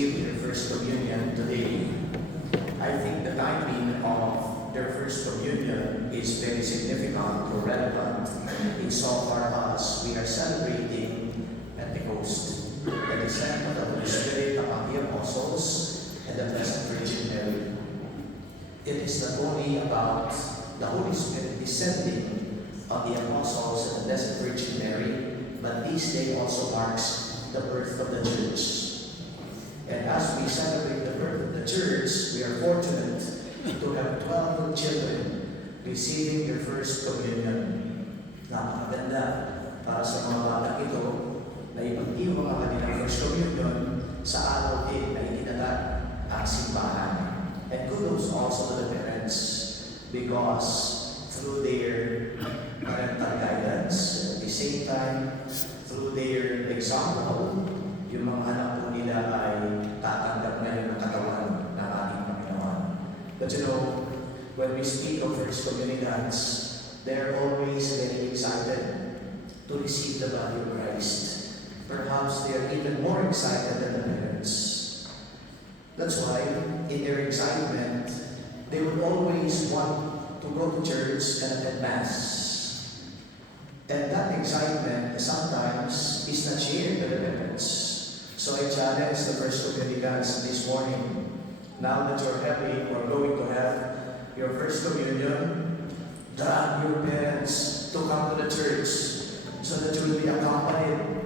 receive their first communion today, I think the timing of their first communion is very significant or relevant insofar as we are celebrating Pentecost, the descent of the Holy Spirit upon the apostles and the Blessed Virgin Mary. It is not only about the Holy Spirit descending on the apostles and the Blessed Virgin Mary, but this day also marks the birth of the church. And as we celebrate the birth of the church, we are fortunate to have 12 children receiving their first communion. Napakaganda para sa mga bata ito na ipagdiwang ang kanilang first communion sa araw din na itinatag ang simbahan. And kudos also to the parents because through their parental guidance, at the same time, through their example, yung mga anak po nila ay tatanggap ngayon ng katawan ng ating Panginoon. But you know, when we speak of first communicants, they're always very excited to receive the body of Christ. Perhaps they are even more excited than the parents. That's why, in their excitement, they would always want to go to church and attend Mass. And that excitement sometimes is not shared by the parents. So I challenge the first communicants this morning. Now that you're happy or going to have your first communion, drag your parents to come to the church so that you will be accompanied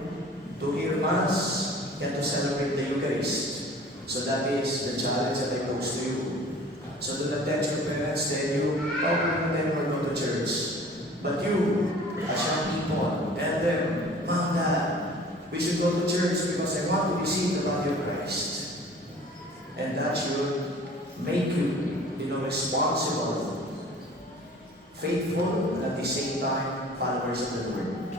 to hear Mass and to celebrate the Eucharist. So that is the challenge that I pose to you. So do not let your parents tell you, oh, we never go to church. But you, as young people, tell them, Mom, Dad, we should go to church because I want to receive the body of Christ. And that should make you, responsible, faithful, and at the same time, followers of the Lord.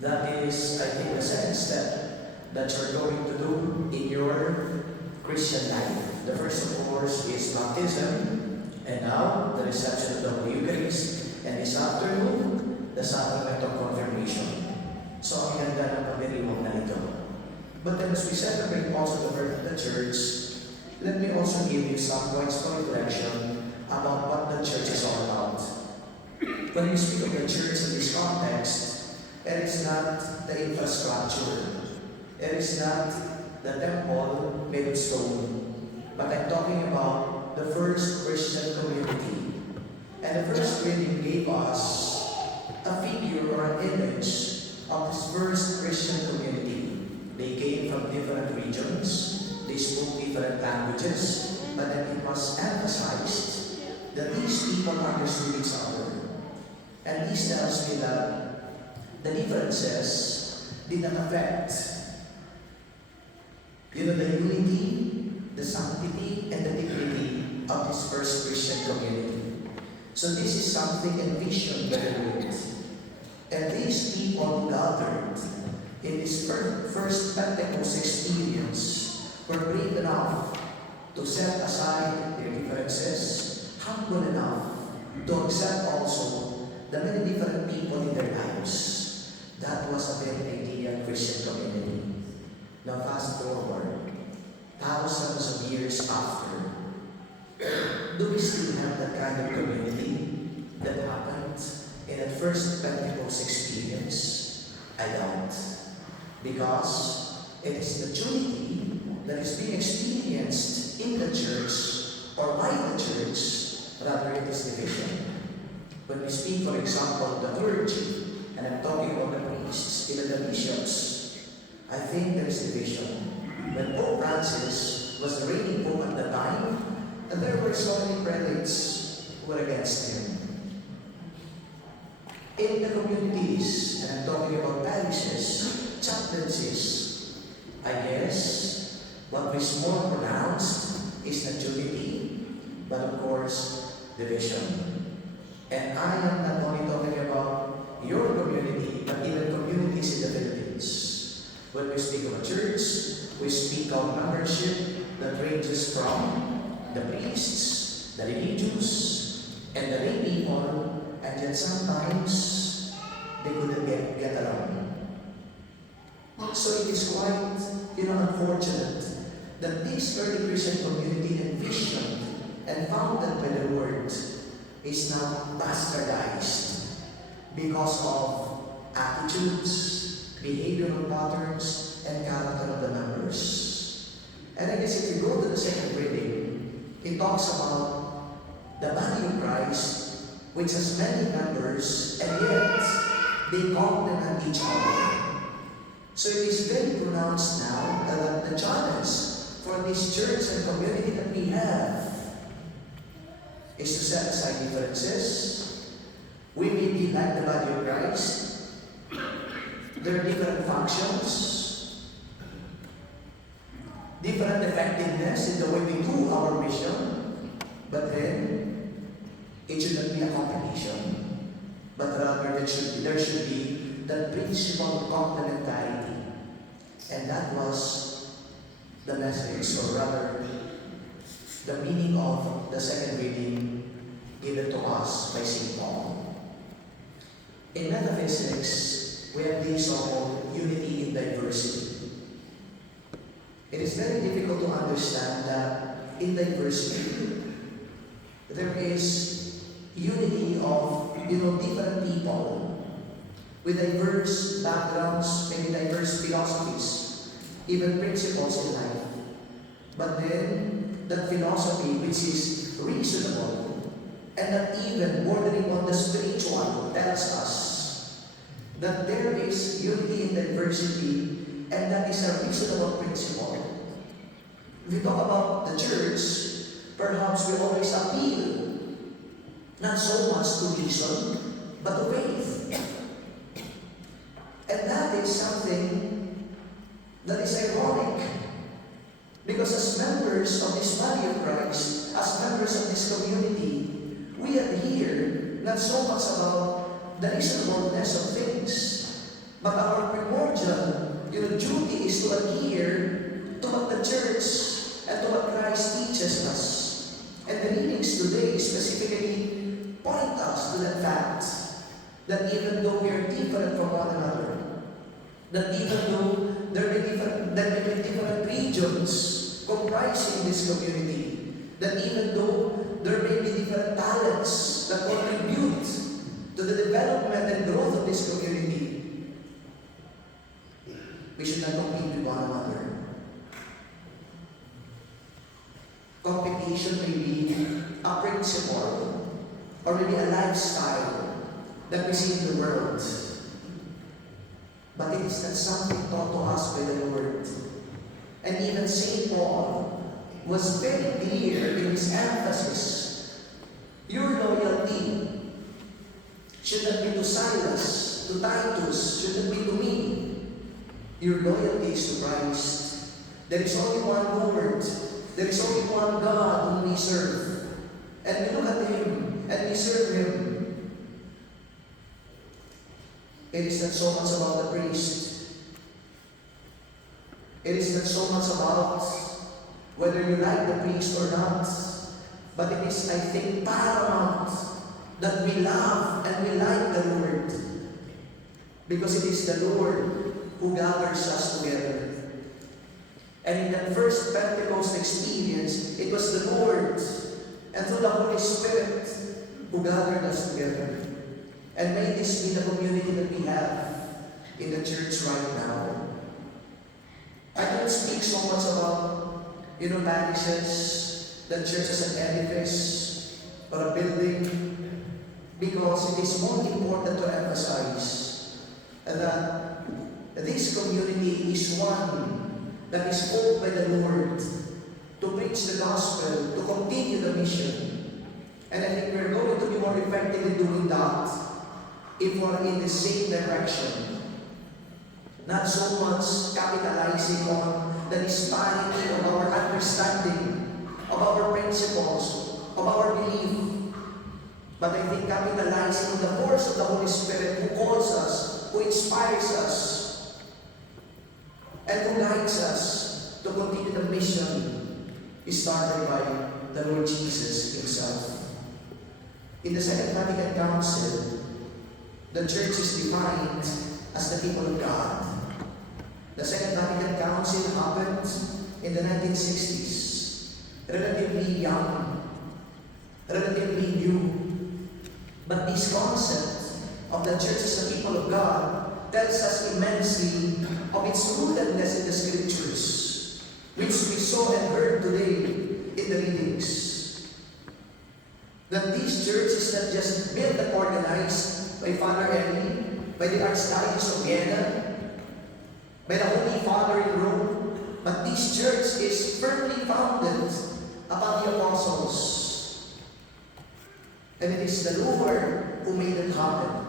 That is, I think, the second step that you're going to do in your Christian life. The first, of course, is baptism, and now the reception of the Holy Eucharist, and this afternoon, the sacrament of confirmation. So, ang ganda ng pagdiriwang na ito. But then as we celebrate also the birth of the church, let me also give you some points for reflection about what the church is all about. When we speak of the church in this context, it is not the infrastructure. It is not the temple made of stone. But I'm talking about the first Christian community. And the first reading gave us a figure or an image of this first Christian community. They came from different regions, they spoke different languages, but then it was emphasized that these people understood each other. And this tells me that the differences did not affect the unity, the sanctity, and the dignity of this first Christian community. So this is something envisioned by the Lord. And these people gathered in this first Pentecost experience were brave enough to set aside their differences, humble enough to accept also the many different people in their lives. That was a very ideal Christian community. Now fast forward, thousands of years after, do we still have that kind of community that happened in that first Pentecost experience? I don't. Because it is the unity that is being experienced in the church or by the church, rather it is division. When we speak, for example, of the clergy, and I'm talking about the priests, even the bishops, I think there is division. When Pope Francis was the reigning pope at the time, and there were so many prelates who were against him. In the communities, and I'm talking about parishes, chaplaincies, I guess what is more pronounced is not unity, but of course, division. And I am not only talking about your community, but even communities in the Philippines. When we speak of a church, we speak of membership that ranges from the priests, the religious, and the lay people, and yet sometimes they couldn't get along. So it is quite, unfortunate that this early Christian community envisioned and founded by the Lord is now bastardized because of attitudes, behavioral patterns, and character of the members. And I guess if you go to the second reading, it talks about the body of Christ, which has many members, and yet they complement each other. So it is very pronounced now that the challenge for this church and community that we have is to set aside differences. We may be like the body of Christ. There are different functions, different effectiveness in the way we do our mission, but then it should not be a competition, but rather there should be the principle of complementarity. And that was the message, or rather, the meaning of the second reading given to us by St. Paul. In metaphysics, we have this so-called unity in diversity. It is very difficult to understand that in diversity, there is unity of different people with diverse backgrounds, maybe diverse philosophies, even principles in life. But then, that philosophy which is reasonable and not even bordering on the spiritual tells us that there is unity in diversity, and that is a reasonable principle. If we talk about the church, perhaps we always appeal not so much to reason, but to faith. And that is something that is ironic, because as members of this body of Christ, as members of this community, we adhere not so much about the reasonableness of things, but our primordial duty is to adhere to what the church and to what Christ teaches us. And the readings today specifically point us to that fact, that even though we are different from one another, that even though there may be different regions comprising this community, that even though there may be different talents that contribute to the development and growth of this community, we should not compete with one another. Competition may be a principle or maybe a lifestyle that we see in the world, but it is not something taught to us by the Lord. And even St. Paul was very clear in his emphasis. Your loyalty should not be to Silas, to Titus, should not be to me. Your loyalty is to Christ. There is only one Lord. There is only one God whom we serve. And we look at Him and we serve Him. It is not so much about the priest. It is not so much about whether you like the priest or not. But it is, I think, paramount that we love and we like the Lord. Because it is the Lord who gathers us together. And in that first Pentecost experience, it was the Lord and through the Holy Spirit who gathered us together. And may this be the community that we have in the church right now. I don't speak so much about, parishes, the church as an edifice or a building, because it is more important to emphasize that this community is one that is called by the Lord to preach the gospel, to continue the mission. And I think we're going to be more effective in doing that if we're in the same direction. Not so much capitalizing on the disparity of our understanding, of our principles, of our belief, but I think capitalizing on the force of the Holy Spirit who calls us, who inspires us, and who guides us to continue the mission started by the Lord Jesus Himself. In the Second Vatican Council, the church is defined as the people of God. The Second Vatican Council happened in the 1960s, relatively young, relatively new. But this concept of the church as a people of God tells us immensely of its rootedness in the scriptures, which we saw and heard today in the readings. That this church is not just built and organized by Father Henry, by the Archdiocese of Vienna, by the Holy Father in Rome, but this church is firmly founded upon the apostles. And it is the Lord who made it happen.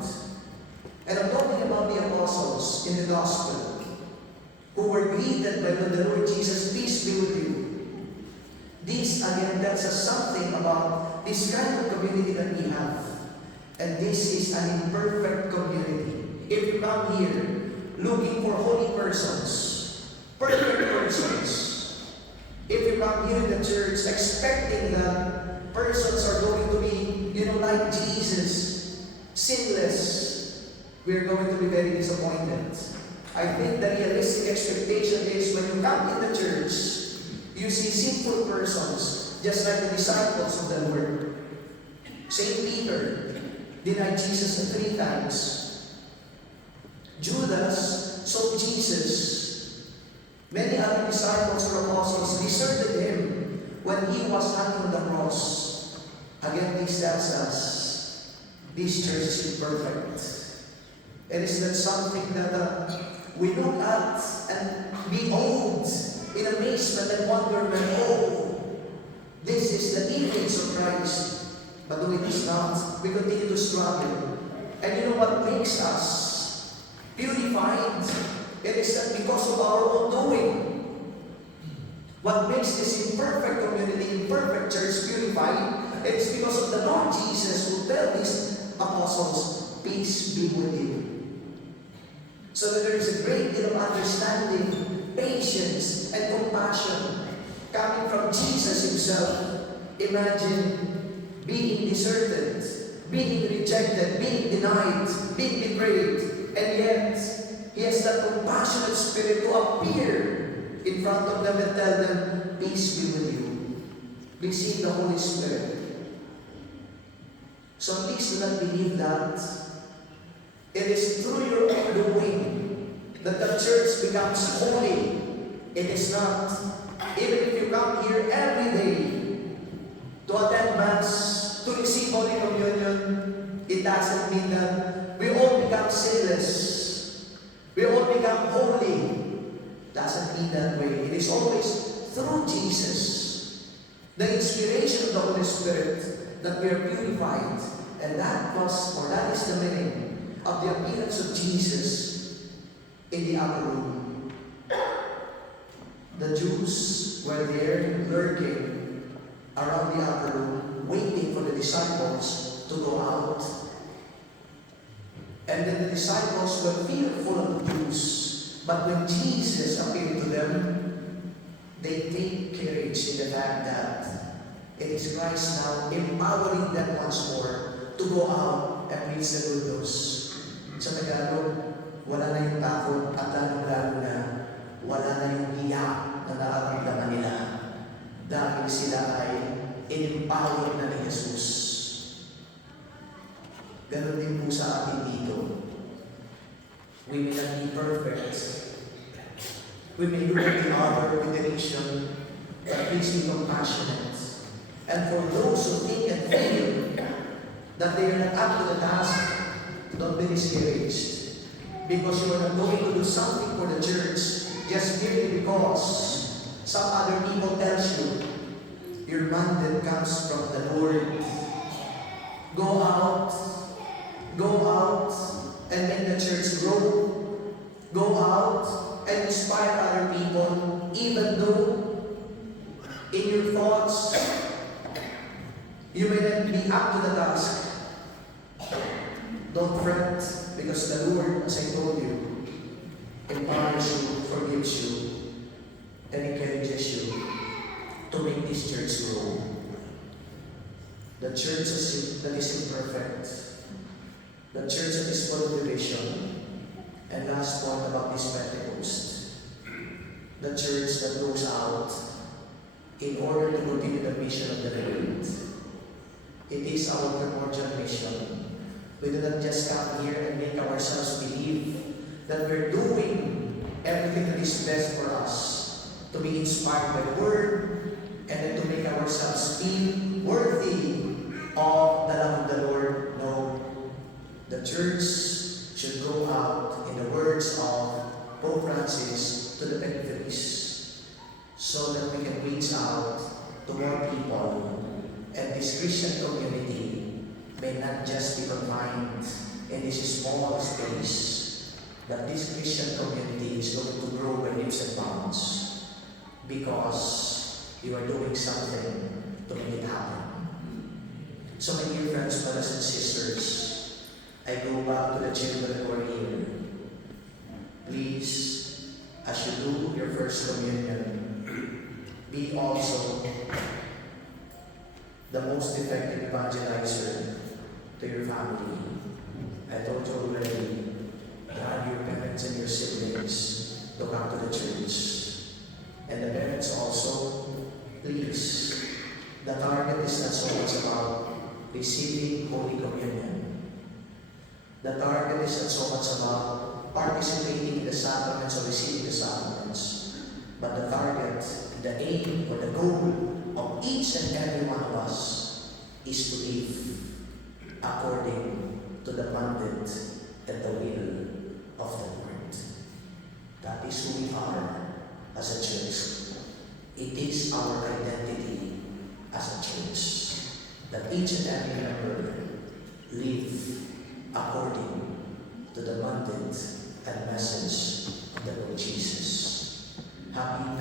And I'm talking about the apostles in the gospel, who were greeted by the Lord Jesus, peace be with you. This again tells us something about this kind of community that we have. And this is an imperfect community. If you come here looking for holy persons, perfect persons, if you come here in the church expecting that persons are going to be, like Jesus, sinless, we are going to be very disappointed. I think the realistic expectation is when you come in the church, you see sinful persons, just like the disciples of the Lord. Saint Peter denied Jesus 3 times. Judas sold Jesus. Many other disciples or apostles deserted him when he was hanging on the cross. Again, this tells us this church is imperfect. And it's not something that we look at and behold in amazement and wonderment. Oh, this is the image of Christ. But though it is not, we continue to struggle. And you know what makes us purified? It is not because of our own doing. What makes this imperfect community, imperfect church purified, it is because of the Lord Jesus who tell these apostles, peace be with you. So that there is a great deal of understanding, patience, and compassion coming from Jesus himself. Imagine being deserted, being rejected, being denied, being betrayed, and yet he has that compassionate spirit to appear in front of them and tell them, peace be with you. Receive the Holy Spirit. So please do not believe that it is through your own doing that the church becomes holy. It is not. Even if you come here every day to attend Mass, to receive Holy Communion, it doesn't mean that we all become sinless. We all become holy. Doesn't mean that way. It is always through Jesus, the inspiration of the Holy Spirit, that we are purified. And that is the meaning of the appearance of Jesus in the upper room. The Jews were there lurking around the upper room, waiting for the disciples to go out. And then the disciples were fearful of the Jews. But when Jesus appeared to them, they take courage in the fact that it is Christ now empowering them once more to go out and preach the good news. Sa Tagalog, wala na yung takot at lalong-lalo na wala na yung hiya na nararamdaman nila dahil sila ay in-empower na ni Jesus. Ganon din po sa atin dito. We may not be perfect. We may look at the other with derision, but please be compassionate. And for those who think and feel that they are not up to the task, don't be discouraged. Because you are not going to do something for the church just merely because some other people tells you. Your mandate comes from the Lord. Go out and make the church grow. Go out and inspire other people, even though in your thoughts you may not be up to the task. Don't fret, because the Lord, as I told you, empowers you, forgives you, and encourages you to make this church grow. The church that is imperfect, the church that is full of division, and last point about this Pentecost. the church that goes out in order to continue the mission of the Lord. It is our primordial mission. We do not just come here and make ourselves believe that we're doing everything that is best for us, to be inspired by the Word, and then to make ourselves feel worthy of the love of the Lord. No, the church should go out, in the words of Pope Francis, to the peripheries, so that we can reach out to more people, and this Christian community may not just be confined in this small space, but this Christian community is going to grow by leaps and bounds, because you are doing something to make it happen. So my dear friends, brothers and sisters, I go back to the children who are here. Please, as you do your first communion, be also the most effective evangelizer to your family. I told you already, grab your parents and your siblings to come to the church. And the parents also, please, the target is not so much about receiving Holy Communion. The target is not so much about participating in the sacraments or receiving the sacraments, but the target, the aim, or the goal of each and every one of us is to live according to the mandate and the will of the Lord. That is who we are as a church. It is our identity as a church, that each and every member live according to the mandate and message of the Lord Jesus. Happy